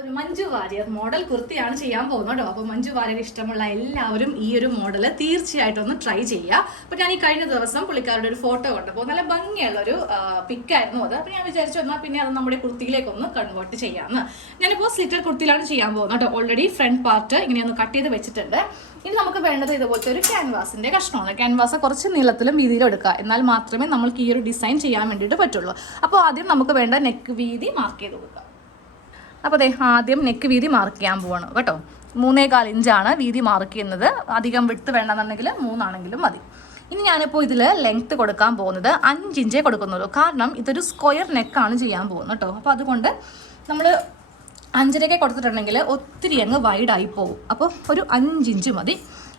ഒരു മഞ്ജു വാര്യർ മോഡൽ കുർത്തിയാണ് ചെയ്യാൻ പോകുന്നത് കേട്ടോ. അപ്പോൾ മഞ്ജു വാര്യർ ഇഷ്ടമുള്ള എല്ലാവരും ഈ ഒരു മോഡൽ തീർച്ചയായിട്ടും ഒന്ന് ട്രൈ ചെയ്യുക. അപ്പോൾ ഞാൻ ഈ കഴിഞ്ഞ ദിവസം പുള്ളിക്കാരുടെ ഒരു ഫോട്ടോ കണ്ടപ്പോൾ നല്ല ഭംഗിയുള്ള ഒരു പിക്കായിരുന്നു അത്. അപ്പോൾ ഞാൻ വിചാരിച്ചു എന്നാൽ പിന്നെ അത് നമ്മുടെ കുർത്തിയിലേക്ക് ഒന്ന് കൺവേർട്ട് ചെയ്യാമെന്ന് ഞാനിപ്പോൾ സ്ലിറ്റർ കുർത്തിയിലാണ് ചെയ്യാൻ പോകുന്നത് കേട്ടോ. ഓൾറെഡി ഫ്രണ്ട് പാർട്ട് ഇങ്ങനെ ഒന്ന് കട്ട് ചെയ്ത് വെച്ചിട്ടുണ്ട്. ഇനി നമുക്ക് വേണ്ടത് ഇതുപോലത്തെ ഒരു ക്യാൻവാസിന്റെ കഷ്ണമാണ്. ക്യാൻവാസ് കുറച്ച് നീളത്തിലും വീതിയിലും എടുക്കുക. എന്നാൽ മാത്രമേ നമ്മൾക്ക് ഈ ഒരു ഡിസൈൻ ചെയ്യാൻ വേണ്ടിയിട്ട് പറ്റുള്ളൂ. അപ്പോൾ ആദ്യം നമുക്ക് വേണ്ട നെക്ക് വീതി മാർക്ക് ചെയ്ത് കൊടുക്കാം. അപ്പോൾ അതെ ആദ്യം നെക്ക് വീതി മാർക്ക് ചെയ്യാൻ പോവാണ് കേട്ടോ. മൂന്നേകാൽ ഇഞ്ചാണ് വീതി മാർക്ക് ചെയ്യുന്നത്. അധികം വിട്ട് വേണമെന്നുണ്ടെങ്കിൽ മൂന്നാണെങ്കിലും മതി. ഇനി ഞാനിപ്പോൾ ഇതിൽ ലെങ്ത്ത് കൊടുക്കാൻ പോകുന്നത് അഞ്ച് ഇഞ്ചേ കൊടുക്കുന്നുള്ളൂ. കാരണം ഇതൊരു സ്ക്വയർ നെക്കാണ് ചെയ്യാൻ പോകുന്നത് കേട്ടോ. അപ്പോൾ അതുകൊണ്ട് നമ്മൾ അഞ്ചരയ്ക്ക് കൊടുത്തിട്ടുണ്ടെങ്കിൽ ഒത്തിരി അങ്ങ് വൈഡായി പോകും അപ്പോൾ ഒരു അഞ്ചിഞ്ച് മതി.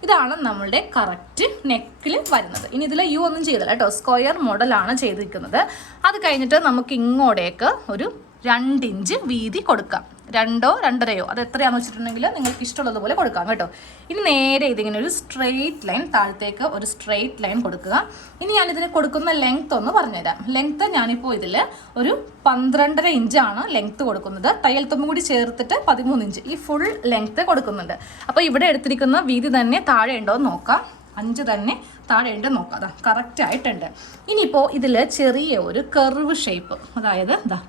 ഇതാണ് നമ്മളുടെ കറക്റ്റ് നെക്കിൽ വരുന്നത്. ഇനി ഇതിൽ യു ഒന്നും ചെയ്തില്ല കേട്ടോ. സ്ക്വയർ മോഡലാണ് ചെയ്തിരിക്കുന്നത്. അത് കഴിഞ്ഞിട്ട് നമുക്ക് ഇങ്ങോട്ടേക്ക് ഒരു രണ്ടിഞ്ച് വീതി കൊടുക്കാം. രണ്ടോ രണ്ടരയോ അത് എത്രയാണെന്ന് വെച്ചിട്ടുണ്ടെങ്കിൽ നിങ്ങൾക്ക് ഇഷ്ടമുള്ളതുപോലെ കൊടുക്കാം കേട്ടോ. ഇനി നേരെ ഇതിങ്ങനെ ഒരു സ്ട്രെയിറ്റ് ലൈൻ താഴത്തേക്ക് ഒരു സ്ട്രെയിറ്റ് ലൈൻ കൊടുക്കുക. ഇനി ഞാൻ ഞാനിതിന് കൊടുക്കുന്ന ലെങ്ത് ഒന്ന് പറഞ്ഞുതരാം. ലെങ്ത്ത് ഞാനിപ്പോൾ ഇതിൽ ഒരു പന്ത്രണ്ടര ഇഞ്ചാണ് ലെങ്ത്ത് കൊടുക്കുന്നത്. തയ്യൽ തുമ്പ് കൂടി ചേർത്തിട്ട് പതിമൂന്ന് ഇഞ്ച് ഈ ഫുൾ ലെങ്ത്ത് കൊടുക്കുന്നുണ്ട്. അപ്പോൾ ഇവിടെ എടുത്തിരിക്കുന്ന വീതി തന്നെ താഴെ ഉണ്ടോ എന്ന് നോക്കാം. അഞ്ച് തന്നെ താഴെ ഉണ്ട് നോക്കാം. അതാ കറക്റ്റ് ആയിട്ടുണ്ട്. ഇനിയിപ്പോൾ ഇതിൽ ചെറിയ ഒരു കർവ് ഷേപ്പ് അതായത് ഇതാ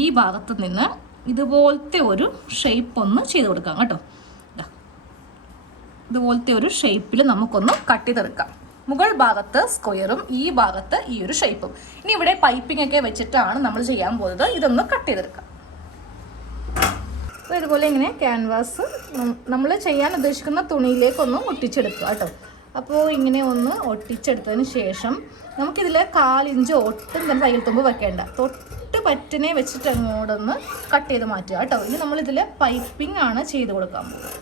ഈ ഭാഗത്ത് നിന്ന് ഇതുപോലത്തെ ഒരു ഷേപ്പ് ഒന്ന് ചെയ്ത് കൊടുക്കാം കേട്ടോ. ഇതാ ഇതുപോലത്തെ ഒരു ഷേപ്പിൽ നമുക്കൊന്ന് കട്ട് ചെയ്തെടുക്കാം. മുകൾ ഭാഗത്ത് സ്ക്വയറും ഈ ഭാഗത്ത് ഈ ഒരു ഷേപ്പും ഇനി ഇവിടെ പൈപ്പിംഗ് ഒക്കെ വെച്ചിട്ടാണ് നമ്മൾ ചെയ്യാൻ പോകുന്നത്. ഇതൊന്ന് കട്ട് ചെയ്തെടുക്കാം. അപ്പോൾ ഇതുപോലെ ഇങ്ങനെ ക്യാൻവാസ് നമ്മൾ ചെയ്യാൻ ഉദ്ദേശിക്കുന്ന തുണിയിലേക്കൊന്ന് ഒട്ടിച്ചെടുക്കുക കേട്ടോ. അപ്പോൾ ഇങ്ങനെ ഒന്ന് ഒട്ടിച്ചെടുത്തതിന് ശേഷം നമുക്കിതിൽ കാലിഞ്ച് ഒട്ടും തന്നെ തയ്യൽ തുമ്പ് വെക്കേണ്ട. തൊട്ട് പറ്റിനെ വെച്ചിട്ട് അങ്ങോട്ടൊന്ന് കട്ട് ചെയ്ത് മാറ്റുക കേട്ടോ. ഇനി നമ്മളിതിൽ പൈപ്പിംഗ് ആണ് ചെയ്ത് കൊടുക്കാൻ പോകുന്നത്.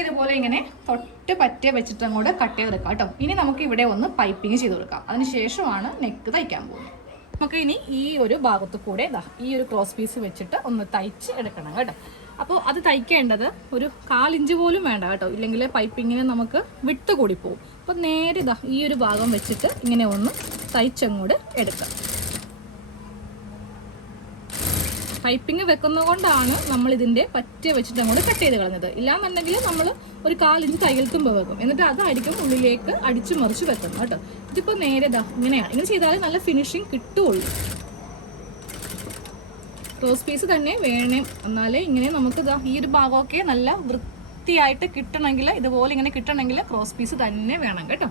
ഇതുപോലെ ഇങ്ങനെ തൊട്ട് പറ്റിയ വെച്ചിട്ട് അങ്ങോട്ട് കട്ട് ചെയ്തെടുക്കാം കേട്ടോ. ഇനി നമുക്ക് ഇവിടെ ഒന്ന് പൈപ്പിംഗ് ചെയ്ത് കൊടുക്കാം. അതിന് ശേഷമാണ് നെക്ക് തയ്ക്കാൻ പോകുന്നത്. നമുക്ക് ഇനി ഈ ഒരു ഭാഗത്ത് കൂടെ ഇതാ ഈ ഒരു ക്രോസ് പീസ് വെച്ചിട്ട് ഒന്ന് തയ്ച്ച് എടുക്കണം കേട്ടോ. അപ്പോൾ അത് തയ്ക്കേണ്ടത് ഒരു കാലിഞ്ച് പോലും വേണ്ട കേട്ടോ. ഇല്ലെങ്കിൽ പൈപ്പിങ്ങിന് നമുക്ക് വിട്ട് കൂടി പോകും അപ്പോൾ നേരെ ഇതാ ഈ ഒരു ഭാഗം വെച്ചിട്ട് ഇങ്ങനെ ഒന്ന് തയ്ച്ചങ്ങോട്ട് എടുക്കാം. പൈപ്പിംഗ് വെക്കുന്നത് കൊണ്ടാണ് നമ്മൾ ഇതിന്റെ പറ്റി വെച്ചിട്ട് അങ്ങോട്ട് കട്ട് ചെയ്ത് കളഞ്ഞത്. ഇല്ലാന്നുണ്ടെങ്കിൽ നമ്മൾ ഒരു കാലിഞ്ച് തയ്യൽ തുമ്പ് വെക്കും. എന്നിട്ട് അതായിരിക്കും ഉള്ളിലേക്ക് അടിച്ചു മറിച്ച് വെക്കുന്നത് കേട്ടോ. ഇതിപ്പോ നേരെ ഇങ്ങനെയാണ് ഇങ്ങനെ ചെയ്താൽ നല്ല ഫിനിഷിങ് കിട്ടുള്ളൂ. റോസ് പീസ് തന്നെ വേണേ. എന്നാലേ ഇങ്ങനെ നമുക്ക് ഈ ഒരു ഭാഗമൊക്കെ നല്ല വൃത്തിയായിട്ട് കിട്ടണമെങ്കിൽ ഇതുപോലെ ഇങ്ങനെ കിട്ടണമെങ്കിൽ ക്രോസ് പീസ് തന്നെ വേണം കേട്ടോ.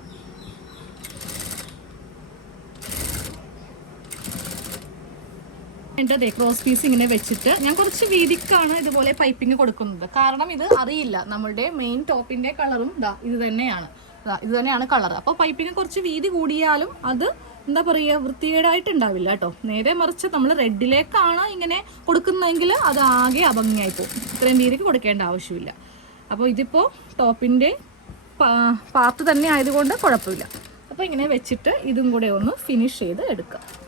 എന്റെ ക്രോസ് പീസ് ഇങ്ങനെ വെച്ചിട്ട്. ഞാൻ കുറച്ച് വീതിക്കാണ് ഇതുപോലെ പൈപ്പിംഗ് കൊടുക്കുന്നത്. കാരണം ഇത് അറിയില്ല. നമ്മളുടെ മെയിൻ ടോപ്പിന്റെ കളറും ഇതാ ഇത് തന്നെയാണ്. ദാ ഇത് തന്നെയാണ് കളർ അപ്പോൾ പൈപ്പിംഗ് കുറച്ച് വീതി കൂടിയാലും അത് എന്താ പറയുക വൃത്തികേടായിട്ടുണ്ടാവില്ല കേട്ടോ. നേരെ മറിച്ച് നമ്മൾ റെഡിലേക്കാണ് ഇങ്ങനെ കൊടുക്കുന്നതെങ്കിൽ അത് ആകെ അഭംഗിയായി പോകും. ഇത്രയും വീതിക്ക് കൊടുക്കേണ്ട ആവശ്യമില്ല. അപ്പോൾ ഇതിപ്പോൾ ടോപ്പിന്റെ പാർട്ട് തന്നെ ആയതുകൊണ്ട് കുഴപ്പമില്ല. അപ്പോൾ ഇങ്ങനെ വെച്ചിട്ട് ഇതും കൂടെ ഒന്ന് ഫിനിഷ് ചെയ്ത് എടുക്കുക ഇതാ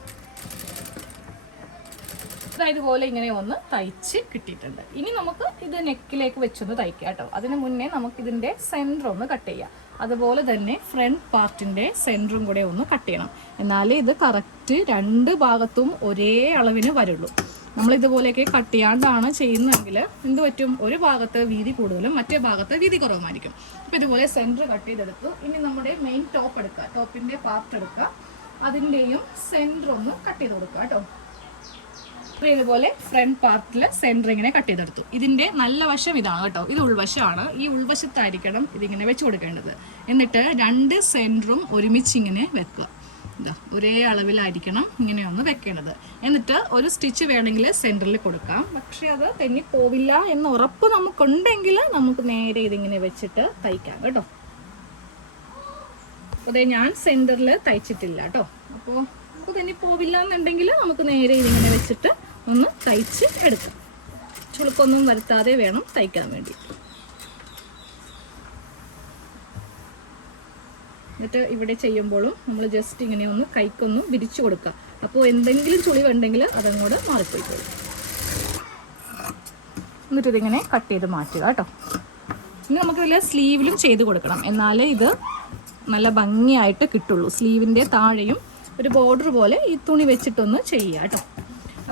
ഇതുപോലെ ഇങ്ങനെ ഒന്ന് തയ്ച്ച് കിട്ടിയിട്ടുണ്ട്. ഇനി നമുക്ക് ഇത് നെക്കിലേക്ക് വെച്ചൊന്ന് തയ്ക്കാം കേട്ടോ. അതിന് മുന്നേ നമുക്ക് ഇതിന്റെ സെന്റർ ഒന്ന് കട്ട് ചെയ്യാം. അതുപോലെ തന്നെ ഫ്രണ്ട് പാർട്ടിന്റെ സെന്ററും കൂടെ ഒന്ന് കട്ട് ചെയ്യണം. എന്നാലേ ഇത് കറക്റ്റ് രണ്ട് ഭാഗത്തും ഒരേ അളവിന് വരുള്ളൂ. നമ്മൾ ഇതുപോലെയൊക്കെ കട്ട് ചെയ്യാണ്ടാണ് ചെയ്യുന്നതെങ്കിൽ എന്ത് പറ്റും? ഒരു ഭാഗത്ത് വീതി കൂടുതലും മറ്റേ ഭാഗത്ത് വീതി കുറവുമായിരിക്കും. അപ്പോൾ ഇതുപോലെ സെന്റർ കട്ട് ചെയ്തെടുത്തു. ഇനി നമ്മുടെ മെയിൻ ടോപ്പ് എടുക്കുക. ടോപ്പിന്റെ പാർട്ട് എടുക്കുക. അതിന്റെയും സെന്റർ ഒന്ന് കട്ട് ചെയ്ത് കൊടുക്കുക കേട്ടോ. ഇതുപോലെ ഫ്രണ്ട് പാർട്ടിൽ സെന്ററിങ്ങനെ കട്ട് ചെയ്തെടുത്തു. ഇതിന്റെ നല്ല വശം ഇതാണ് കേട്ടോ. ഇത് ഉൾവശമാണ്. ഈ ഉൾവശത്തായിരിക്കണം ഇതിങ്ങനെ വെച്ച് കൊടുക്കേണ്ടത്. എന്നിട്ട് രണ്ട് സെന്ററും ഒരുമിച്ച് ഇങ്ങനെ വെക്കുക. ഇതാ ഒരേ അളവിലായിരിക്കണം ഇങ്ങനെ ഒന്ന് വെക്കേണ്ടത്. എന്നിട്ട് ഒരു സ്റ്റിച്ച് വേണമെങ്കിൽ സെന്ററിൽ കൊടുക്കാം. പക്ഷേ അത് തെന്നി പോവില്ല എന്ന് ഉറപ്പ് നമുക്കുണ്ടെങ്കിൽ നമുക്ക് നേരെ ഇതിങ്ങനെ വെച്ചിട്ട് തയ്ക്കാം കേട്ടോ. അതേ ഞാൻ സെന്ററിൽ തയ്ച്ചിട്ടില്ല കേട്ടോ. അപ്പോൾ നമുക്ക് തന്നെ പോവില്ല എന്നുണ്ടെങ്കിൽ നമുക്ക് നേരെ ഇതിങ്ങനെ വെച്ചിട്ട് ഒന്ന് തയ്ച്ച് എടുക്കാം. ചുളുക്കൊന്നും വരുത്താതെ വേണം തയ്ക്കാൻ വേണ്ടി. എന്നിട്ട് ഇവിടെ ചെയ്യുമ്പോഴും നമ്മൾ ജസ്റ്റ് ഇങ്ങനെ ഒന്ന് കൈക്കൊന്ന് വിരിച്ചു കൊടുക്കുക. അപ്പോൾ എന്തെങ്കിലും ചുളിവുണ്ടെങ്കിൽ അതങ്ങോട്ട് മാറിപ്പോയിക്കോളും. എന്നിട്ട് ഇതിങ്ങനെ കട്ട് ചെയ്ത് മാറ്റുക കേട്ടോ. ഇനി നമുക്ക് ഇതിൽ സ്ലീവിലും ചെയ്ത് കൊടുക്കണം. എന്നാലേ ഇത് നല്ല ഭംഗിയായിട്ട് കിട്ടുള്ളൂ. സ്ലീവിന്റെ താഴെയും ഒരു ബോർഡർ പോലെ ഈ തുണി വെച്ചിട്ടൊന്ന് ചെയ്യുക കേട്ടോ.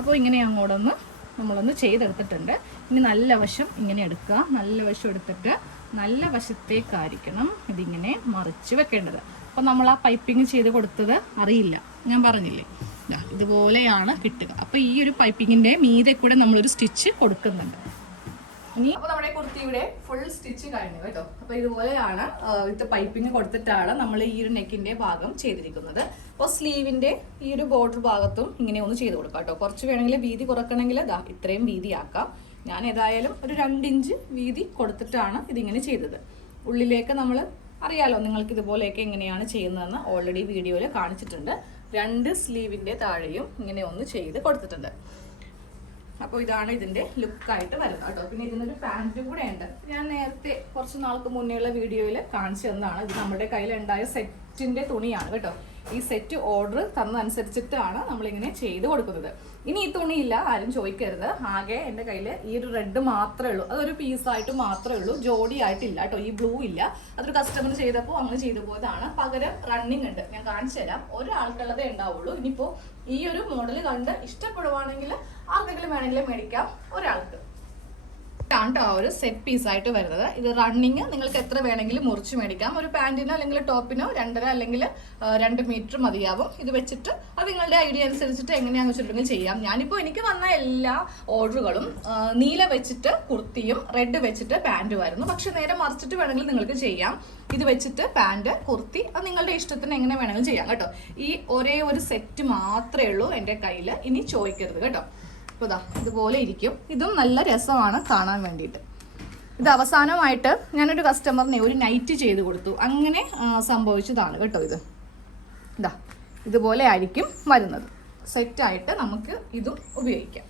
അപ്പോൾ ഇങ്ങനെ അങ്ങോട്ടൊന്ന് നമ്മളൊന്ന് ചെയ്തെടുത്തിട്ടുണ്ട്. ഇനി നല്ല വശം ഇങ്ങനെ എടുക്കുക. നല്ല വശം എടുത്തിട്ട് നല്ല വശത്തേക്കായിരിക്കണം ഇതിങ്ങനെ മറിച്ച് വെക്കേണ്ടത്. അപ്പോൾ നമ്മൾ ആ പൈപ്പിംഗ് ചെയ്ത് കൊടുത്തത് അറിയില്ല. ഞാൻ പറഞ്ഞില്ലേ? ഇതുപോലെയാണ് കിട്ടുക. അപ്പോൾ ഈ ഒരു പൈപ്പിങ്ങിന്റെ മീതെ കൂടെ നമ്മളൊരു സ്റ്റിച്ച് കൊടുക്കുന്നുണ്ട്. ഇനി അപ്പോൾ നമ്മുടെ കുർത്തിയുടെ ഫുൾ സ്റ്റിച്ച് കഴിഞ്ഞു കേട്ടോ. അപ്പോൾ ഇതുപോലെയാണ് വിത്ത് പൈപ്പിംഗ് കൊടുത്തിട്ടാണ് നമ്മൾ ഈ ഒരു നെക്കിന്റെ ഭാഗം ചെയ്തിരിക്കുന്നത്. അപ്പോൾ സ്ലീവിന്റെ ഈ ഒരു ബോർഡർ ഭാഗത്തും ഇങ്ങനെ ഒന്ന് ചെയ്ത് കൊടുക്കാം കേട്ടോ. കുറച്ച് വേണമെങ്കിൽ വീതി കുറക്കണമെങ്കിൽ അതാ ഇത്രയും വീതിയാക്കാം. ഞാൻ ഏതായാലും ഒരു രണ്ടിഞ്ച് വീതി കൊടുത്തിട്ടാണ് ഇതിങ്ങനെ ചെയ്തത്. ഉള്ളിലേക്ക് നമ്മൾ അറിയാലോ നിങ്ങൾക്ക് ഇതുപോലെയൊക്കെ എങ്ങനെയാണ് ചെയ്യുന്നതെന്ന് ഓൾറെഡി വീഡിയോയിൽ കാണിച്ചിട്ടുണ്ട്. രണ്ട് സ്ലീവിന്റെ താഴെയും ഇങ്ങനെ ഒന്ന് ചെയ്ത് കൊടുത്തിട്ടുണ്ട്. അപ്പോൾ ഇതാണ് ഇതിന്റെ ലുക്കായിട്ട് വരുന്നത് കേട്ടോ. പിന്നെ ഇതിനൊരു പാന്റും കൂടെ ഉണ്ട്. ഞാൻ നേരത്തെ കുറച്ച് നാൾക്ക് മുന്നേയുള്ള വീഡിയോയിൽ കാണിച്ചു തന്നതാണ്. ഇത് നമ്മുടെ കയ്യിലുണ്ടായ സെറ്റിന്റെ തുണിയാണ് കേട്ടോ. ഈ സെറ്റ് ഓർഡർ തന്നതനുസരിച്ചിട്ടാണ് നമ്മളിങ്ങനെ ചെയ്ത് കൊടുക്കുന്നത്. ഇനി ഈ തുണിയില്ല ആരും ചോദിക്കരുത്. ആകെ എന്റെ കയ്യിൽ ഈ ഒരു റെഡ് മാത്രമേ ഉള്ളൂ. അതൊരു പീസായിട്ട് മാത്രമേ ഉള്ളൂ. ജോഡി ആയിട്ടില്ല കേട്ടോ. ഈ ബ്ലൂ ഇല്ല. അതൊരു കസ്റ്റമർ ചെയ്തപ്പോൾ അങ്ങനെ ചെയ്തു പോയതാണ്. പകരം റണ്ണിങ് ഉണ്ട്. ഞാൻ കാണിച്ചു തരാം. ഒരാൾക്കുള്ളതേ ഉണ്ടാവുള്ളൂ. ഇനിയിപ്പോൾ ഈ ഒരു മോഡൽ കണ്ട് ഇഷ്ടപ്പെടുവാണെങ്കിൽ ആർക്കെങ്കിലും വേണമെങ്കിലും മേടിക്കാം. ഒരാൾക്ക്. ട്ടോ ആ ഒരു സെറ്റ് പീസ് ആയിട്ട് വരുന്നത്. ഇത് റണ്ണിങ് നിങ്ങൾക്ക് എത്ര വേണമെങ്കിലും മുറിച്ച് മേടിക്കാം. ഒരു പാന്റിനോ അല്ലെങ്കിൽ ടോപ്പിനോ രണ്ടര അല്ലെങ്കിൽ രണ്ട് മീറ്റർ മതിയാവും. ഇത് വെച്ചിട്ട് അത് നിങ്ങളുടെ ഐഡിയ അനുസരിച്ചിട്ട് എങ്ങനെയാണെന്ന് വെച്ചിട്ടുണ്ടെങ്കിൽ ചെയ്യാം. ഞാനിപ്പോൾ എനിക്ക് വന്ന എല്ലാ ഓർഡറുകളും നീല വെച്ചിട്ട് കുർത്തിയും റെഡ് വെച്ചിട്ട് പാന്റുമായിരുന്നു പക്ഷെ നേരെ മറിച്ചിട്ട് വേണമെങ്കിൽ നിങ്ങൾക്ക് ചെയ്യാം. ഇത് വെച്ചിട്ട് പാന്റ് കുർത്തി അത് നിങ്ങളുടെ ഇഷ്ടത്തിന് എങ്ങനെ വേണമെങ്കിലും ചെയ്യാം കേട്ടോ. ഈ ഒരേ ഒരു സെറ്റ് മാത്രമേ ഉള്ളൂ എന്റെ കയ്യിൽ ഇനി ചോദിക്കരുത് കേട്ടോ. അപ്പോൾ ഇതാ ഇതുപോലെ ഇരിക്കും. ഇതും നല്ല രസമാണ് കാണാൻ വേണ്ടിയിട്ട്. ഇത് അവസാനമായിട്ട് ഞാനൊരു കസ്റ്റമറിനെ ഒരു നൈറ്റ് ചെയ്ത് കൊടുത്തു. അങ്ങനെ സംഭവിച്ചതാണ് കേട്ടോ ഇത്. ഇതാ ഇതുപോലെ ആയിരിക്കും വരുന്നത്. സെറ്റായിട്ട് നമുക്ക് ഇതും ഉപയോഗിക്കാം.